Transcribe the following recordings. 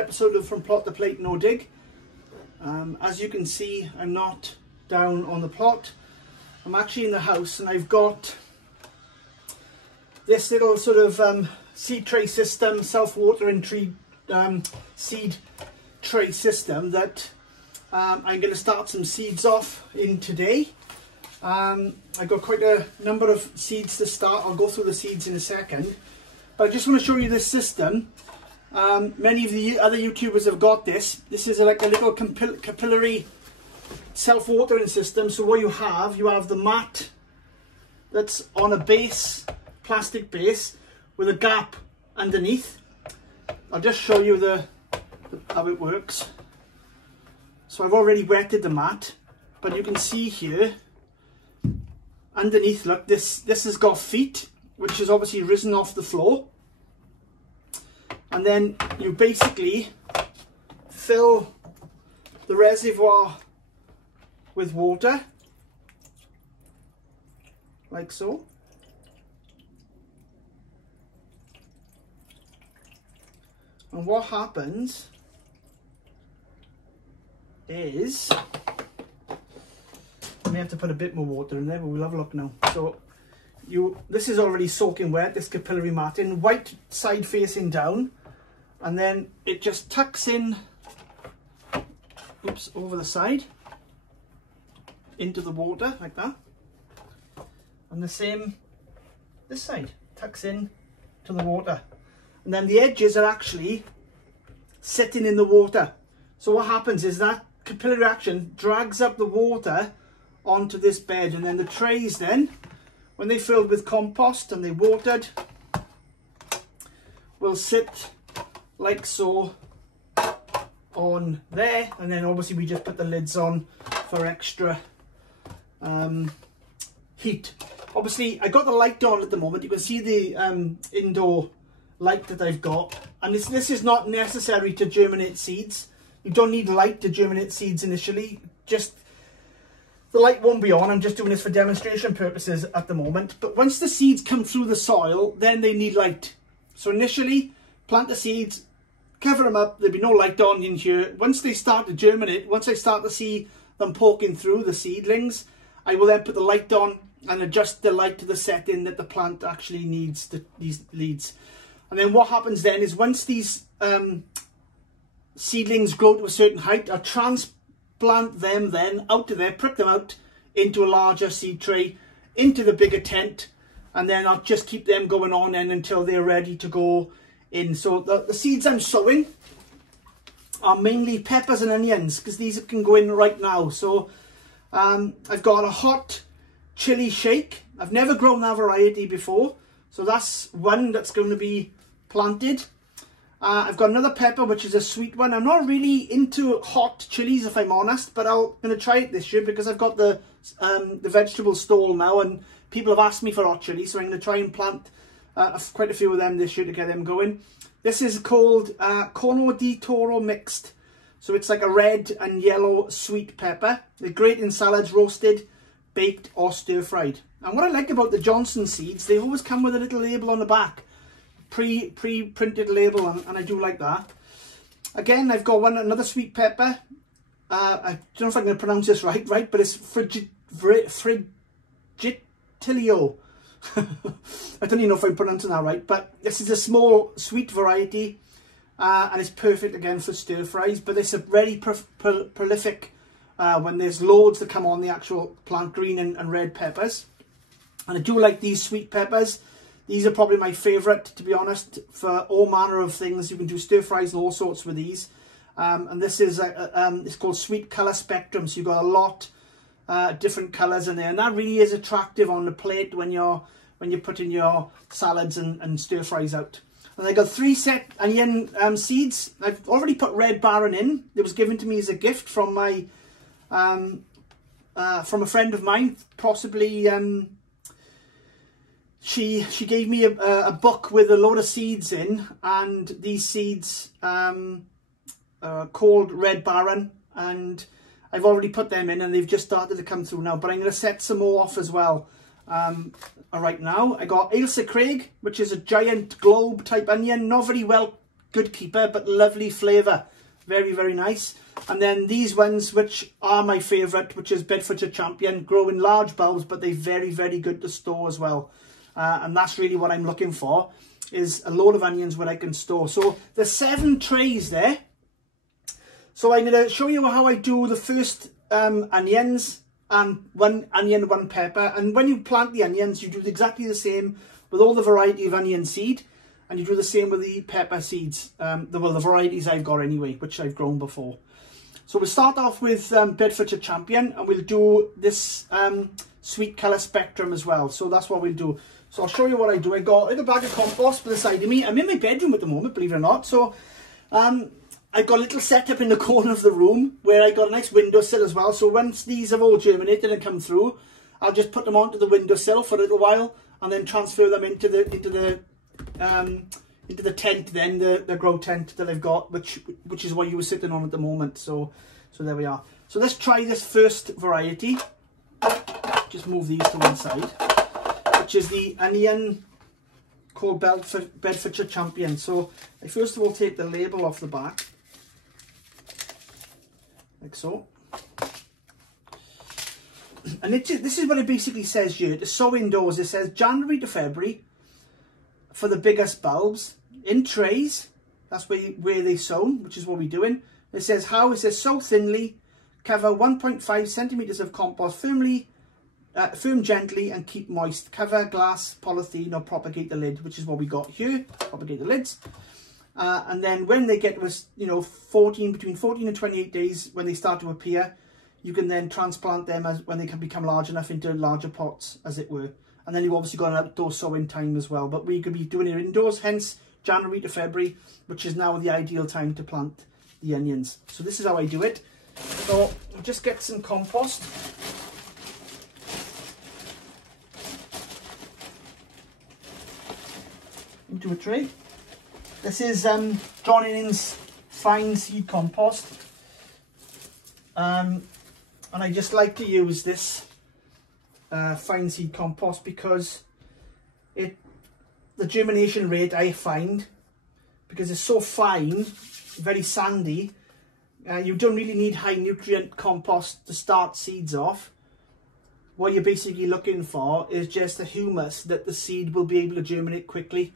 episode of From Plot to Plate No Dig. As you can see, I'm not down on the plot. I'm actually in the house, and I've got this little sort of seed tray system, self-watering seed tray system that I'm going to start some seeds off in today. I've got quite a number of seeds to start. I'll go through the seeds in a second. But I just want to show you this system. Many of the other YouTubers have got this. This is like a little capillary self-watering system. So what you have the mat that's on a base, plastic base, with a gap underneath. I'll just show you how it works. So I've already wetted the mat, but you can see here, underneath, look, this has got feet, which has obviously risen off the floor. And then you basically fill the reservoir with water, like so. And what happens is, I may have to put a bit more water in there, but we'll have a look now. So this is already soaking wet, this capillary matting, white side facing down, and then it just tucks in, oops, over the side into the water like that, and the same this side, tucks in to the water, and then the edges are actually sitting in the water. So what happens is that capillary action drags up the water onto this bed, and then the trays then, when they're filled with compost and they're watered, will sit like so on there, and then obviously we just put the lids on for extra heat. Obviously I got the light on at the moment. You can see the indoor light that I've got, and this is not necessary to germinate seeds. You don't need light to germinate seeds initially. Just the light won't be on. I'm just doing this for demonstration purposes at the moment. But once the seeds come through the soil, then they need light. So initially, plant the seeds, cover them up. There'll be no light on in here. Once they start to germinate, once I start to see them poking through the seedlings, I will then put the light on and adjust the light to the setting that the plant actually needs, these leads. And then what happens then is, once these seedlings grow to a certain height, I'll transplant them then out of there, prick them out into a larger seed tray, into the bigger tent, and then I'll just keep them going on then until they're ready to go in. So the seeds I'm sowing are mainly peppers and onions, because these can go in right now. So I've got a hot chili shake. I've never grown that variety before, so that's one that's going to be planted. I've got another pepper, which is a sweet one. I'm not really into hot chilies, if I'm honest, but I'm going to try it this year because I've got the vegetable stall now, and people have asked me for hot chili, so I'm going to try and plant quite a few of them this year to get them going. This is called Cono di Toro mixed, so it's like a red and yellow sweet pepper. They're great in salads, roasted, baked or stir-fried. And what I like about the Johnson seeds, they always come with a little label on the back, pre-printed label, and I do like that. Again, I've got another sweet pepper. I don't know if I'm going to pronounce this right, but it's Frigitilio. I don't even know if I'm pronouncing that right, but this is a small sweet variety, and it's perfect again for stir fries. But it's a very prolific when there's loads that come on the actual plant, green and red peppers. And I do like these sweet peppers. These are probably my favourite, to be honest, for all manner of things. You can do stir fries and all sorts with these. And this is it's called Sweet Colour Spectrum. So you've got a lot different colours in there, and that really is attractive on the plate when you're putting your salads and stir fries out. And I got 3 set onion seeds. I've already put Red Baron in. It was given to me as a gift from my from a friend of mine, possibly. She gave me a book with a load of seeds in, and these seeds called Red Baron, and I've already put them in, and they've just started to come through now. But I'm going to set some more off as well. Right now I got Ailsa Craig, which is a giant globe type onion, not very well good keeper, but lovely flavour. Very, very nice. And then these ones, which are my favourite, which is Bedfordshire Champion, grow in large bulbs, but they're very, very good to store as well. And that's really what I'm looking for, is a load of onions where I can store. So there's 7 trays there. So I'm going to show you how I do the first onions, and 1 onion, 1 pepper. And when you plant the onions, you do exactly the same with all the variety of onion seed. And you do the same with the pepper seeds, the varieties I've got anyway, which I've grown before. So we'll start off with Bedfordshire Champion, and we'll do this sweet colour spectrum as well. So that's what we'll do. So I'll show you what I do. I got a little bag of compost beside me. I'm in my bedroom at the moment, believe it or not. So I've got a little setup in the corner of the room where I got a nice windowsill as well. So once these have all germinated and come through, I'll just put them onto the windowsill for a little while and then transfer them into the tent, then the grow tent that I've got, which is what you were sitting on at the moment. So there we are. So let's try this first variety. Just move these to one side, which is the onion called Bedfordshire Champion. So I first of all take the label off the back, like so. And this is what it basically says here. To sow indoors, it says January to February for the biggest bulbs in trays. That's where they sown, which is what we're doing. It says how. It says sow thinly, cover 1.5 centimeters of compost firm gently and keep moist. Cover glass, polythene, or propagate the lid, which is what we got here. Propagate the lids. And then when they get to, between 14 and 28 days, when they start to appear, you can then transplant them when they can become large enough into larger pots, as it were. And then you've obviously got an outdoor sowing time as well. But we could be doing it indoors, hence January to February, which is now the ideal time to plant the onions. So this is how I do it. So I'll just get some compost. Into a tray. This is John Innings fine seed compost. And I just like to use this fine seed compost because the germination rate, I find, because it's so fine, very sandy, you don't really need high nutrient compost to start seeds off. What you're basically looking for is just the humus that the seed will be able to germinate quickly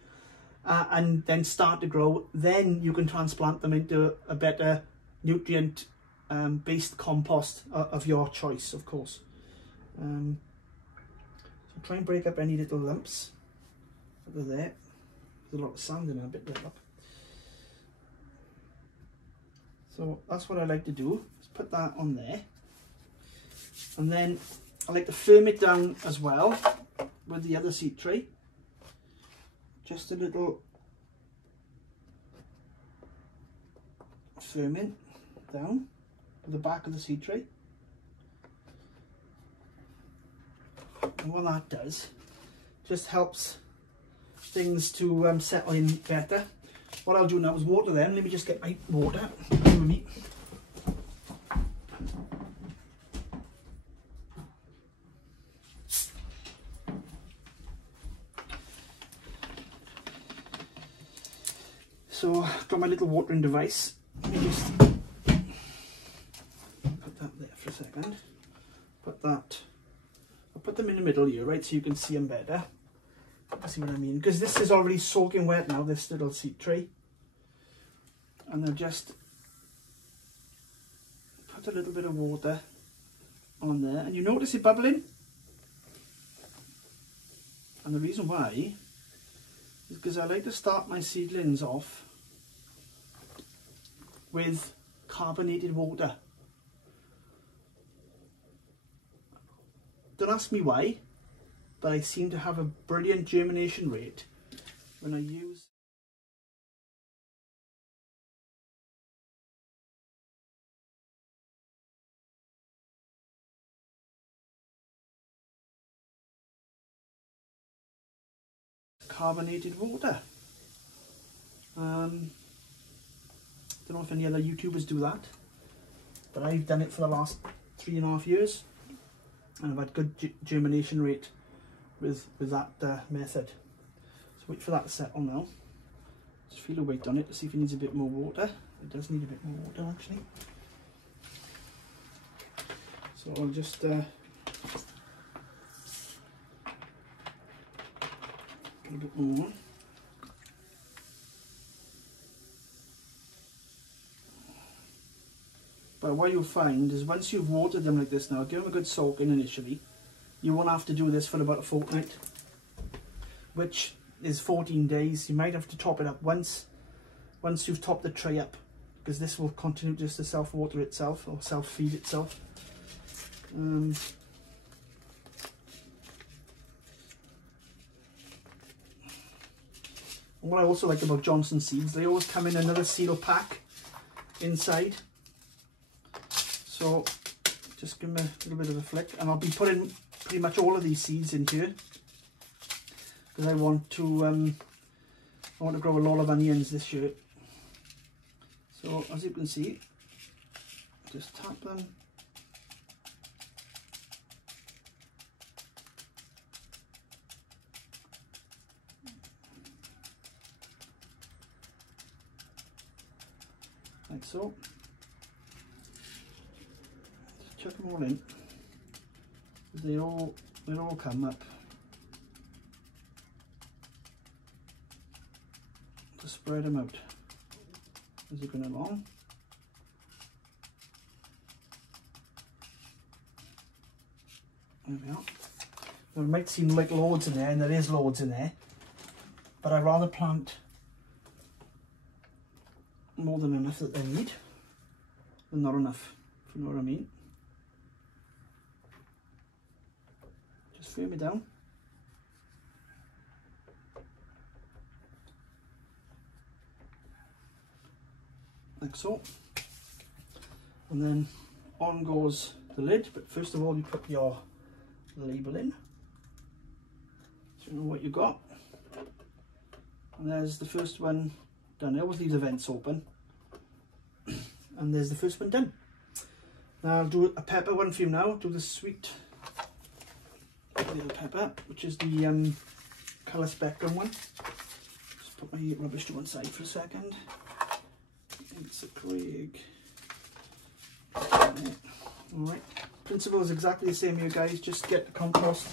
and then start to grow. Then you can transplant them into a better nutrient based compost of your choice, of course. So try and break up any little lumps that are there. There's a lot of sand in it, a bit there, look. So that's what I like to do, is put that on there. And then I like to firm it down as well with the other seed tray. Just a little firming down to the back of the seed tray. And what that does, just helps things to settle in better. What I'll do now is water them. Let me just get my water with me. So I've got my little watering device. Let me just put that there for a second. I'll put them in the middle here, right, so you can see them better. See what I mean? Because this is already soaking wet now, this little seed tray. And I'll just put a little bit of water on there. And you notice it bubbling? And the reason why is because I like to start my seedlings off with carbonated water. Don't ask me why, but I seem to have a brilliant germination rate when I use carbonated water. Don't know if any other YouTubers do that, but I've done it for the last 3.5 years. And I've had good germination rate with that method. So wait for that to settle now. Just feel the weight on it to see if it needs a bit more water. It does need a bit more water actually. So I'll just get a bit more. But what you'll find is once you've watered them like this now, give them a good soaking initially. You won't have to do this for about a fortnight, which is 14 days. You might have to top it up once you've topped the tray up, because this will continue just to self-water itself or self-feed itself. What I also like about Johnson seeds, they always come in another seal pack inside. So just give them a little bit of a flick, and I'll be putting pretty much all of these seeds in here because I want to grow a lot of onions this year. So as you can see, just tap them. Like so. Just chuck them all in. They all come up. Just spread them out as you're going along. There we are. Now it might seem like loads in there, and there is loads in there, but I'd rather plant more than enough that they need than not enough, if you know what I mean. Just firm it down. Like so. And then on goes the lid, but first of all you put your label in so you know what you got. And there's the first one done. I always leave the vents open. And there's the first one done. Now I'll do a pepper one for you now. Do the sweet little pepper, which is the colour spectrum one. Just put my rubbish to one side for a second. It's a Craig. Alright, principle is exactly the same here guys. Just get the compost,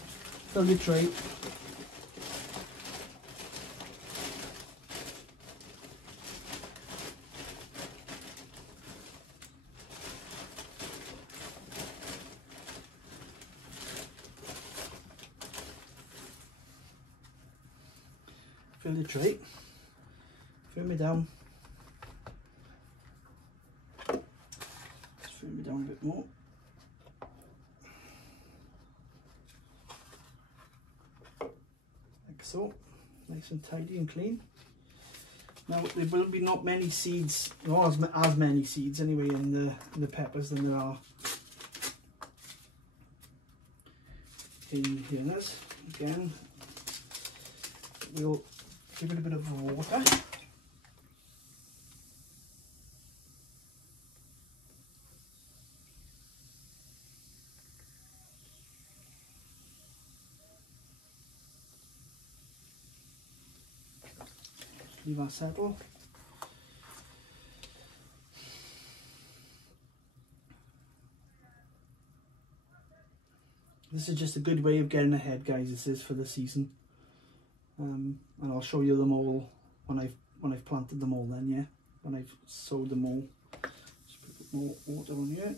fill your tray. Fill the tray, firm it down, just firm it down a bit more. Like so, nice and tidy and clean. Now there will be not many seeds, not as many seeds anyway in the peppers than there are in here. Again, we'll give it a bit of water. Leave that settle. This is just a good way of getting ahead, guys. This is for the season. And I'll show you them all when I've planted them all then, yeah, when I've sowed them all. Just put a bit more water on here.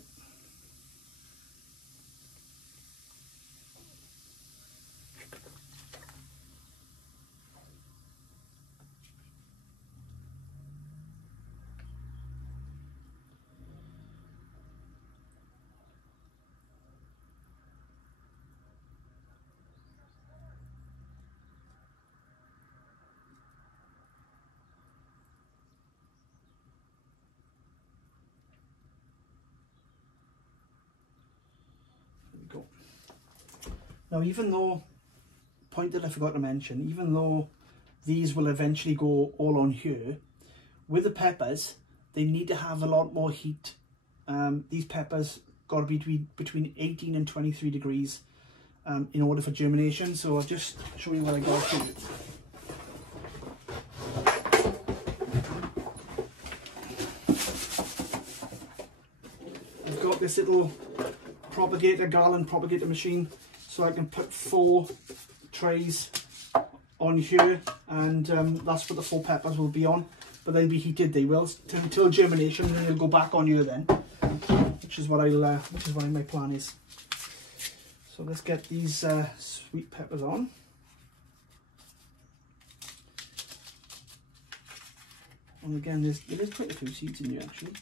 Go. Now even though, point that I forgot to mention, even though these will eventually go all on here, with the peppers they need to have a lot more heat. These peppers got to be between 18 and 23 degrees in order for germination. So I'll just show you what I got here. got this little garland propagator machine, so I can put 4 trays on here, and that's what the 4 peppers will be on. But they'll be heated, they will, until germination, and then they'll go back on here then, which is what my plan is. So let's get these sweet peppers on. And again, there is quite a few seeds in here actually.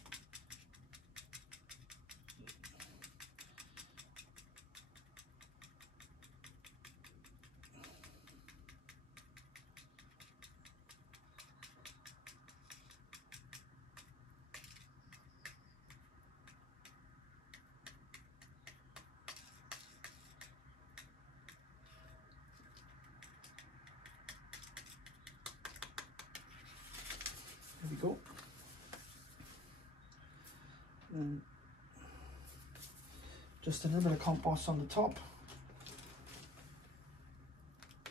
There we go. And just a little bit of compost on the top.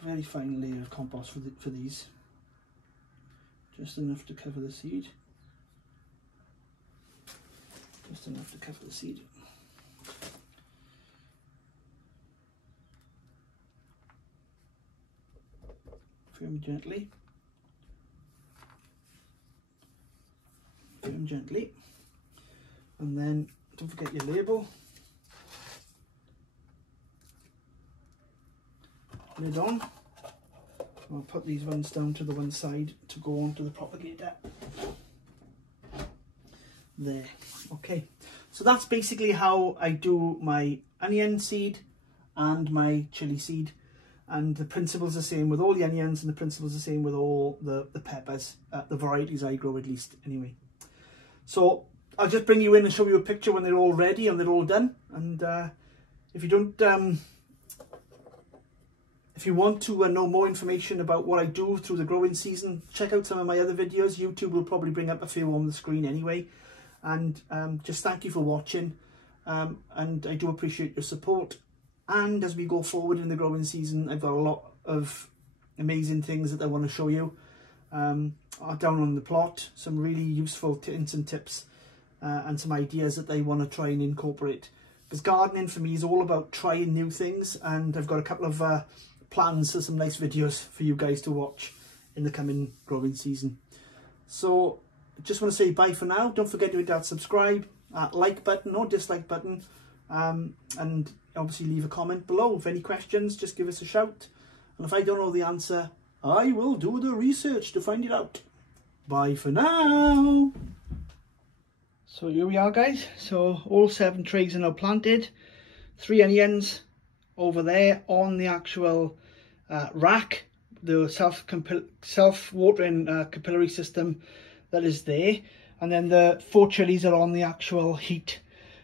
Very fine layer of compost for these. Just enough to cover the seed. Just enough to cover the seed. Firm gently. Firm gently. And then don't forget your label. Lid on. I'll put these ones down to the one side to go onto the propagator. There. Okay. So that's basically how I do my onion seed and my chili seed. And the principle's the same with all the onions, and the principle's the same with all the peppers, the varieties I grow at least anyway. So I'll just bring you in and show you a picture when they're all ready and they're all done. And if you don't, if you want to know more information about what I do through the growing season, check out some of my other videos. YouTube will probably bring up a few on the screen anyway. And just thank you for watching. And I do appreciate your support. And as we go forward in the growing season, I've got a lot of amazing things that I want to show you. Down on the plot, some really useful hints and tips and some ideas that they want to try and incorporate. Because gardening for me is all about trying new things, and I've got a couple of plans for some nice videos for you guys to watch in the coming growing season. So just want to say bye for now. Don't forget to hit that subscribe, like button or dislike button, and obviously leave a comment below. If any questions, just give us a shout, and if I don't know the answer, I will do the research to find it out. Bye for now. So here we are, guys. So all 7 trays are now planted. 3 onions over there on the actual rack, the self-watering capillary system that is there, and then the 4 chilies are on the actual heat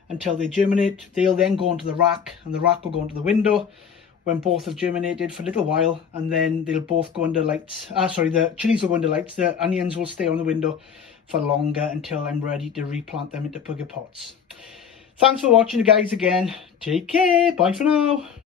until they germinate. They'll then go onto the rack, and the rack will go onto the window when both have germinated for a little while, and then they'll both go under lights. Sorry, the chilies will go under lights, the onions will stay on the window for longer until I'm ready to replant them into bigger pots. Thanks for watching, guys, again. Take care. Bye for now.